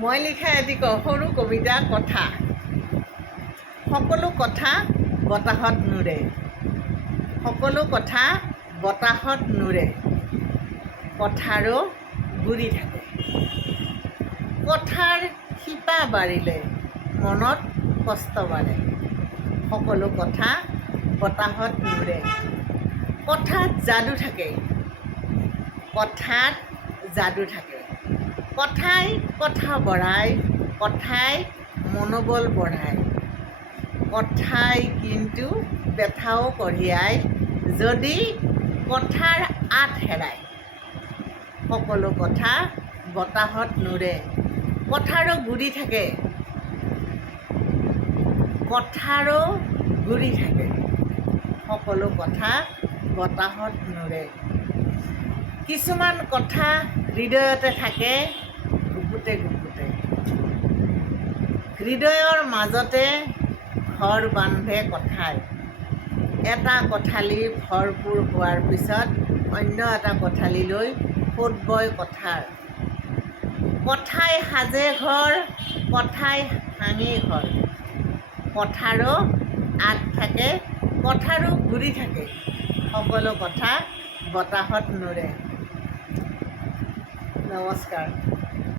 মই লিখা এটি সৰু কবিতা কথা। সকলো কথা বতাহত নুৰে। সকলো কথা বতাহত নুৰে। কথাৰো গুৰি থাকে। কথাৰ শিপা বাঢ়িলে, মনত কষ্ট বাঢ়ে। সকলো কথা বতাহত নুৰে। কথাত যাদু থাকে। কথাত যাদু থাকে। কথাই কথা বঢ়াই কথাই মনোবল বঢ়ায় কথাই কিন্তু ব্যথাও কঢ়িয়াই, যদি কথাৰ আঁত হেৰায় সকলো কথা বতাহত নুৰে। কথাৰো গুৰি থাকে। কথাৰো গুৰি থাকে। সকলো কথা বতাহত নুৰে। কিছুমান কথা হৃদয়তে থাকে গুপুতে গুপুতে হৃদয়ৰ মাজতে ঘৰ বান্ধে কথাই। এটা কথালি ভৰপূৰ হোৱাৰ পিছত অন্য এটা কথালিলৈ সোঁত বয় কথাৰ। কথাই সাজে ঘৰ কথাই ভাঙে ঘৰ। কথাৰো আঁত থাকে কথাৰো ঘূৰি থাকে। সকলো কথা বতাহত নুৰে। নমস্কাৰ